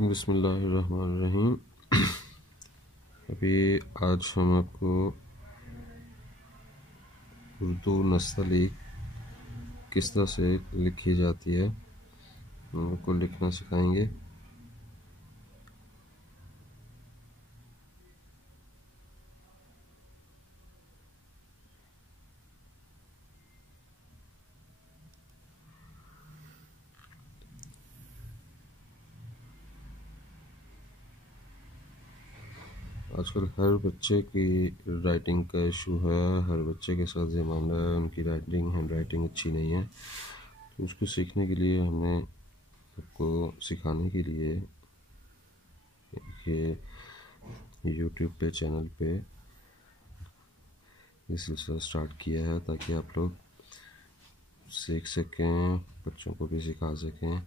बिस्मिल्लाहिर्रहमानिर्रहीम। अभी आज हम आपको उर्दू नस्तलीक किस तरह से लिखी जाती है हम आपको लिखना सिखाएंगे। आजकल हर बच्चे की राइटिंग का इशू है, हर बच्चे के साथ ये मामला है, उनकी हैंड राइटिंग अच्छी नहीं है। तो उसको सीखने के लिए हमने आपको सिखाने के लिए ये यूट्यूब पे चैनल पे ये सिलसिला स्टार्ट किया है ताकि आप लोग सीख सकें, बच्चों को भी सिखा सकें।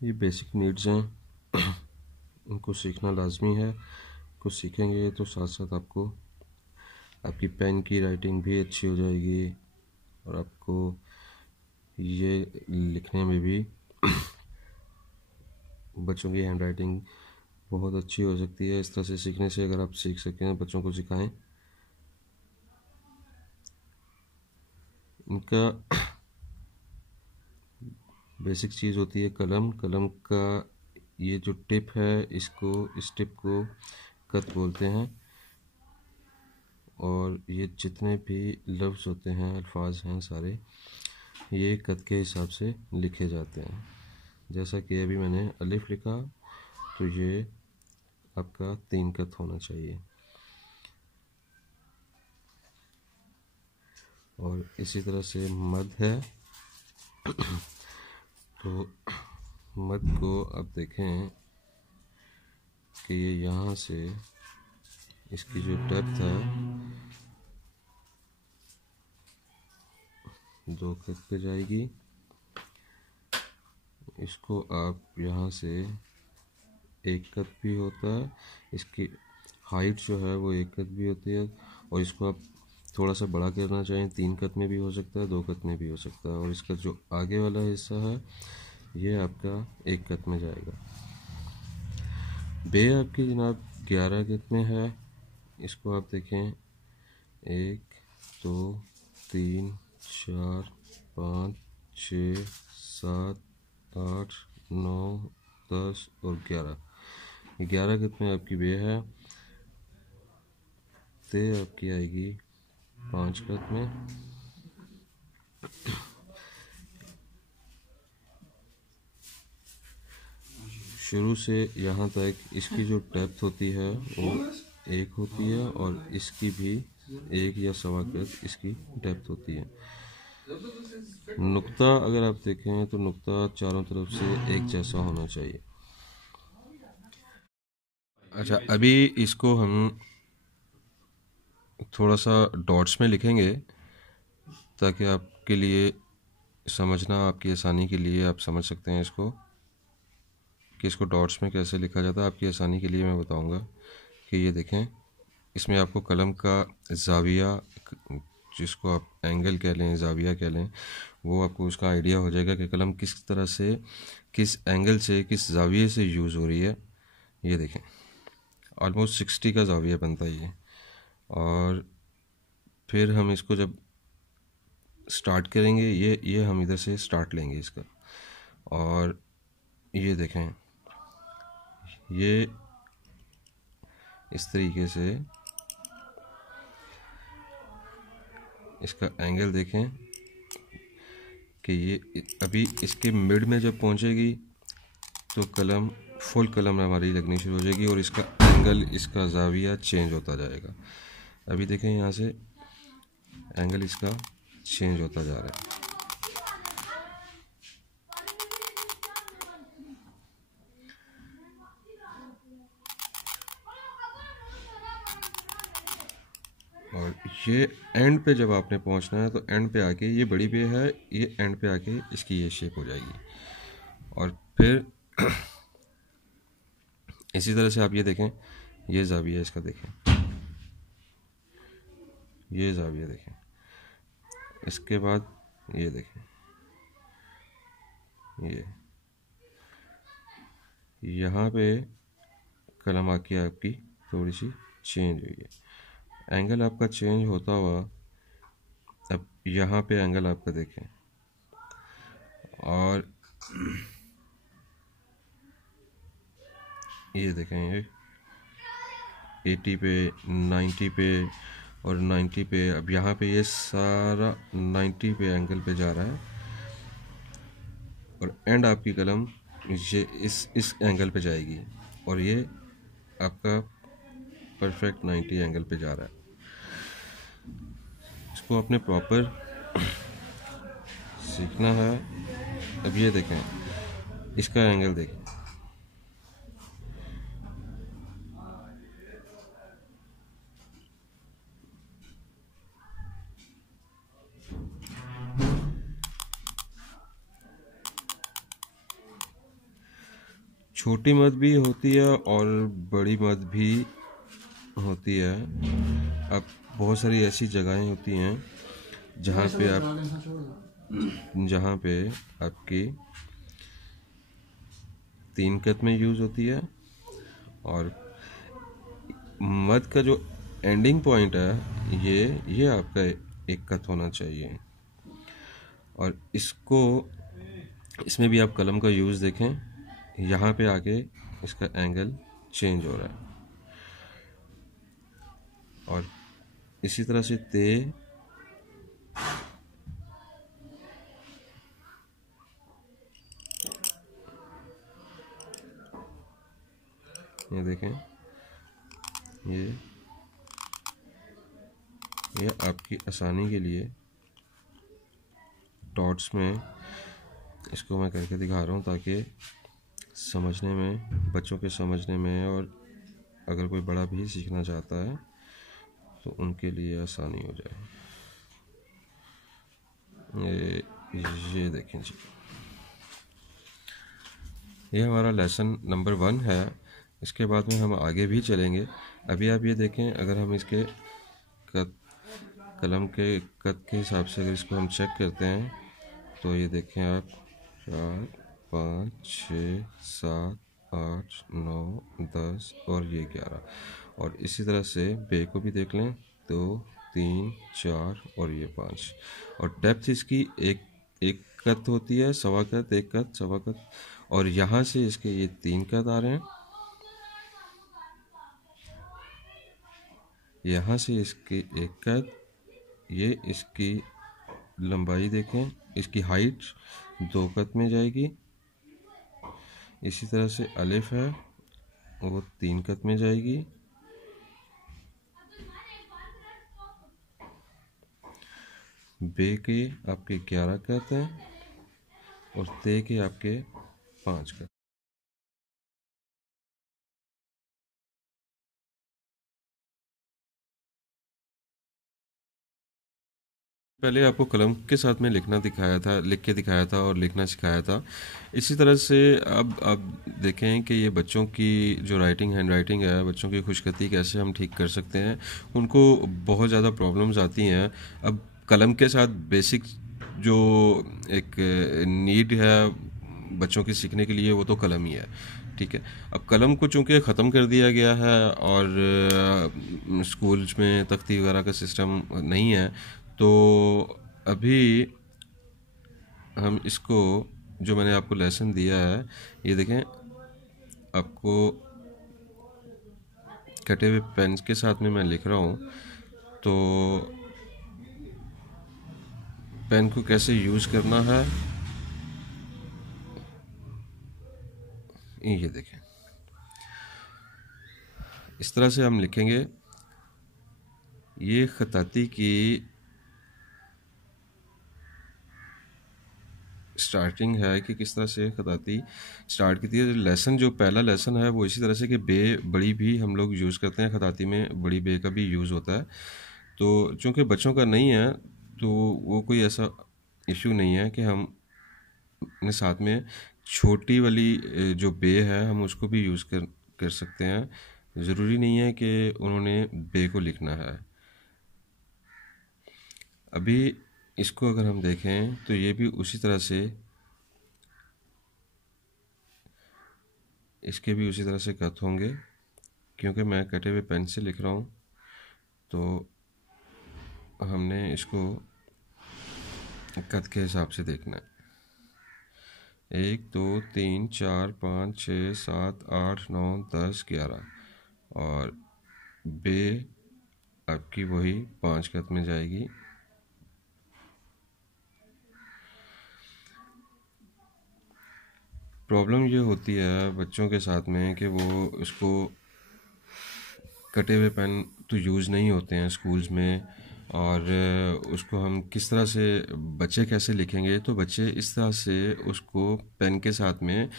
ये बेसिक नीड्स हैं, उनको सीखना लाजमी है। कुछ सीखेंगे तो साथ साथ आपको आपकी पेन की राइटिंग भी अच्छी हो जाएगी और आपको ये लिखने में भी बच्चों की हैंड राइटिंग बहुत अच्छी हो सकती है। इस तरह से सीखने से अगर आप सीख सकें, बच्चों को सिखाएं। इनका बेसिक चीज़ होती है कलम। कलम का ये जो टिप है, इस टिप को कत बोलते हैं और ये जितने भी लफ्ज़ होते हैं, अल्फाज हैं, सारे ये कत के हिसाब से लिखे जाते हैं। जैसा कि अभी मैंने अलिफ लिखा तो ये आपका 3 कत होना चाहिए। और इसी तरह से मद है तो मद को आप देखें कि ये यहाँ से इसकी जो डेप्थ है 2 कत पे जाएगी। इसको आप यहाँ से 1 कत भी होता है, इसकी हाइट जो है वो 1 कत भी होती है। और इसको आप थोड़ा सा बड़ा करना चाहें 3 कत में भी हो सकता है, 2 कत में भी हो सकता है। और इसका जो आगे वाला हिस्सा है ये आपका 1 कत में जाएगा। बे आपकी जनाब 11 कत में है। इसको आप देखें 1 2 3 4 5 6 7 8 9 10 और 11। 11 कत में आपकी बे है। ते आपकी आएगी 5 कत में। शुरू से यहाँ तक इसकी जो डेप्थ होती है वो 1 होती है और इसकी भी 1 या सवा कत इसकी डेप्थ होती है। नुक्ता अगर आप देखें तो नुक्ता चारों तरफ से एक जैसा होना चाहिए। अच्छा, अभी इसको हम थोड़ा सा डॉट्स में लिखेंगे ताकि आपके लिए समझना, आपकी आसानी के लिए आप समझ सकते हैं इसको कि इसको डॉट्स में कैसे लिखा जाता है। आपकी आसानी के लिए मैं बताऊंगा कि ये देखें, इसमें आपको कलम का ज़ाविया, जिसको आप एंगल कह लें, ज़ाविया कह लें, वो आपको उसका आइडिया हो जाएगा कि कलम किस तरह से, किस एंगल से, किस ज़ाविये से यूज़ हो रही है। ये देखें ऑलमोस्ट 60 का ज़ाविया बनता है ये। और फिर हम इसको जब स्टार्ट करेंगे, ये हम इधर से स्टार्ट लेंगे इसका। और ये देखें, ये इस तरीके से इसका एंगल देखें कि ये अभी इसके मिड में जब पहुंचेगी तो कलम फुल कलम हमारी लगनी शुरू हो जाएगी और इसका एंगल, इसका ज़ाविया चेंज होता जाएगा। अभी देखें यहाँ से एंगल इसका चेंज होता जा रहा है। और ये एंड पे जब आपने पहुंचना है तो एंड पे आके ये बड़ी पे है, ये एंड पे आके इसकी ये शेप हो जाएगी। और फिर इसी तरह से आप ये देखें, ये ज़ाविया इसका देखें, ये ज़ाविया देखें। इसके बाद ये देखें, ये यहाँ पे कलम आके आपकी थोड़ी सी चेंज हुई है, एंगल आपका चेंज होता हुआ अब यहाँ पे एंगल आपका देखें। और ये देखें, ये 80 पे, 90 पे और 90 पे, अब यहाँ पे ये सारा 90 पे एंगल पे जा रहा है। और एंड आपकी कलम ये इस एंगल पे जाएगी और ये आपका परफेक्ट 90 एंगल पे जा रहा है। इसको अपने प्रॉपर सीखना है। अब ये देखें, इसका एंगल देखें, छोटी मद भी होती है और बड़ी मद भी होती है। अब बहुत सारी ऐसी जगहें होती हैं जहाँ पे आपकी 3 कत में यूज़ होती है और मद का जो एंडिंग पॉइंट है ये आपका 1 कत होना चाहिए। और इसमें भी आप कलम का यूज़ देखें, यहाँ पे आके इसका एंगल चेंज हो रहा है। और इसी तरह से ये देखें, ये आपकी आसानी के लिए डॉट्स में इसको मैं करके दिखा रहा हूँ ताकि समझने में, बच्चों के समझने में, और अगर कोई बड़ा भी सीखना चाहता है तो उनके लिए आसानी हो जाए। ये देखें जी, ये हमारा लेसन नंबर 1 है। इसके बाद में हम आगे भी चलेंगे। अभी आप ये देखें, अगर हम इसके कलम के कद के हिसाब से अगर इसको हम चेक करते हैं तो ये देखें आप, 4, 5, 6, 7, 8, 9, 10 और ये 11। और इसी तरह से बे को भी देख लें, 2, 3, 4 और ये 5। और डेप्थ इसकी एक कत होती है, सवा कत, 1 कत, सवा कत। और यहाँ से इसके ये 3 कत आ रहे हैं, यहाँ से इसके 1 कत, ये इसकी लंबाई देखें, इसकी हाइट 2 कत में जाएगी। इसी तरह से अलिफ है, वो 3 कत में जाएगी। बे के आपके 11 कत हैं और ते के आपके 5 कत। पहले आपको कलम के साथ में लिखना दिखाया था, लिख के दिखाया था और लिखना सिखाया था। इसी तरह से अब आप देखें कि ये बच्चों की जो हैंड राइटिंग है, बच्चों की खुशखती कैसे हम ठीक कर सकते हैं। उनको बहुत ज़्यादा प्रॉब्लम्स आती हैं। अब कलम के साथ बेसिक जो एक नीड है बच्चों की सीखने के लिए, वो तो कलम ही है, ठीक है। अब कलम को चूँकि ख़त्म कर दिया गया है और स्कूल्स में तख्ती वगैरह का सिस्टम नहीं है, तो अभी हम इसको, जो मैंने आपको लेसन दिया है, ये देखें, आपको कटे हुए पेन के साथ में मैं लिख रहा हूँ, तो पेन को कैसे यूज़ करना है ये देखें। इस तरह से हम लिखेंगे, ये ख़ताती की स्टार्टिंग है कि किस तरह से ख़ताती स्टार्ट की थी। लेसन जो पहला लेसन है वो इसी तरह से कि बे बड़ी भी हम लोग यूज़ करते हैं, ख़ताती में बड़ी बे का भी यूज़ होता है। तो चूँकि बच्चों का नहीं है तो वो कोई ऐसा इशू नहीं है कि हम अपने साथ में छोटी वाली जो बे है हम उसको भी यूज़ कर सकते हैं। ज़रूरी नहीं है कि उन्होंने बे को लिखना है। अभी इसको अगर हम देखें तो ये भी उसी तरह से, इसके भी उसी तरह से कट होंगे। क्योंकि मैं कटे हुए पेन से लिख रहा हूँ तो हमने इसको कट के हिसाब से देखना है। 1 2 3 4 5 6 7 8 9 10 11 और बे आपकी वही 5 कट में जाएगी। प्रॉब्लम ये होती है बच्चों के साथ में कि वो इसको कटे हुए पेन तो यूज़ नहीं होते हैं स्कूल्स में, और उसको हम किस तरह से बच्चे कैसे लिखेंगे। तो बच्चे इस तरह से उसको पेन के साथ में,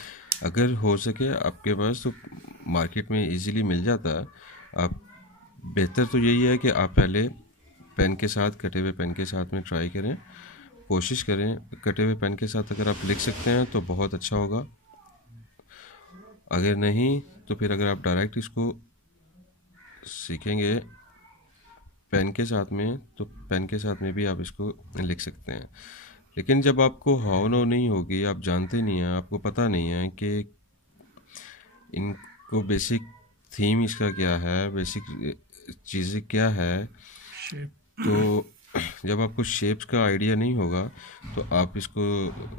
अगर हो सके आपके पास तो मार्केट में इजीली मिल जाता है। आप बेहतर तो यही है कि आप पहले पेन के साथ, कटे हुए पेन के साथ में ट्राई करें, कोशिश करें। कटे हुए पेन के साथ अगर आप लिख सकते हैं तो बहुत अच्छा होगा। अगर नहीं तो फिर अगर आप डायरेक्ट इसको सीखेंगे पेन के साथ में तो पेन के साथ में भी आप इसको लिख सकते हैं। लेकिन जब आपको हाव नो नहीं होगी, आप जानते नहीं हैं, आपको पता नहीं है कि इनको बेसिक थीम इसका क्या है, बेसिक चीज़ें क्या है, तो जब आपको शेप्स का आइडिया नहीं होगा तो आप इसको,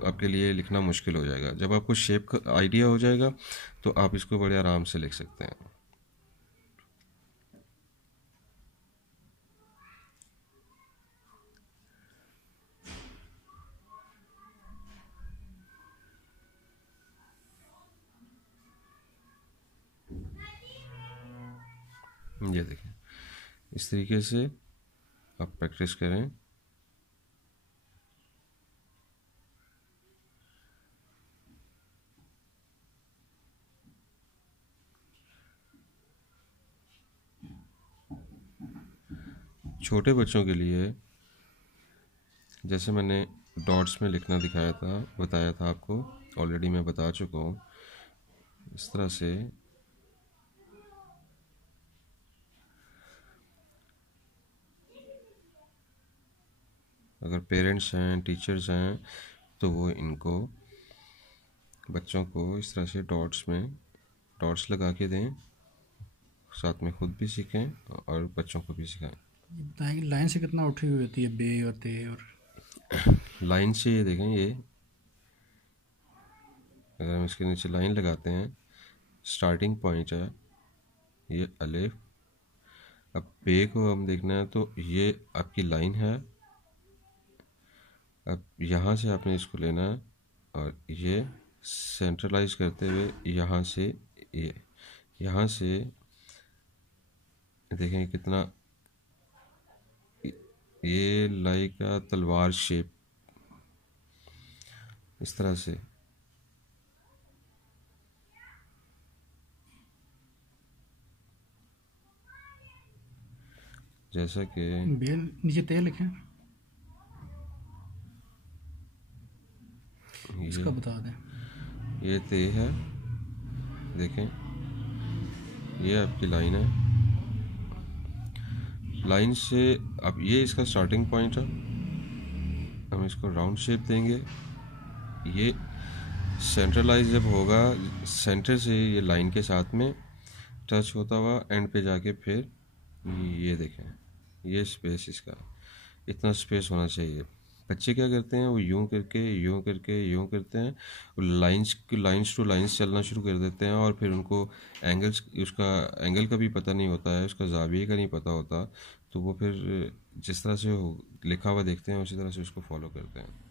आपके लिए लिखना मुश्किल हो जाएगा। जब आपको शेप का आइडिया हो जाएगा तो आप इसको बड़े आराम से लिख सकते हैं। ये देखें, इस तरीके से आप प्रैक्टिस करें। छोटे बच्चों के लिए जैसे मैंने डॉट्स में लिखना दिखाया था, बताया था आपको, ऑलरेडी मैं बता चुका हूँ। इस तरह से अगर पेरेंट्स हैं, टीचर्स हैं, तो वो इनको बच्चों को इस तरह से डॉट्स में डॉट्स लगा के दें, साथ में खुद भी सीखें और बच्चों को भी सिखाएं। बताएं कि लाइन से कितना उठी हुई होती है बे और ते, और लाइन से ये देखें, ये अगर हम इसके नीचे लाइन लगाते हैं, स्टार्टिंग पॉइंट है ये अलिफ। अब बे को हम देखना है तो ये आपकी लाइन है। अब यहाँ से आपने इसको लेना है और ये सेंट्रलाइज करते हुए यहाँ से, ये यहाँ से देखें कितना, ये लाइक तलवार शेप, इस तरह से। जैसा कि बे नीचे ते लिखें, इसका बता दें। ये ते है, देखें ये आपकी लाइन है। लाइन से अब ये इसका स्टार्टिंग पॉइंट है, हम इसको राउंड शेप देंगे। ये सेंट्रलाइज जब होगा, सेंटर से ये लाइन के साथ में टच होता हुआ एंड पे जाके फिर ये देखें, ये स्पेस, इसका इतना स्पेस होना चाहिए। बच्चे क्या करते हैं, वो यूं करके यूं करके यूं करते हैं, लाइंस टू लाइंस चलना शुरू कर देते हैं, और फिर उनको एंगल्स, उसका एंगल का भी पता नहीं होता है, उसका जाविये का नहीं पता होता। तो वो फिर जिस तरह से लिखा हुआ देखते हैं उसी तरह से उसको फॉलो करते हैं।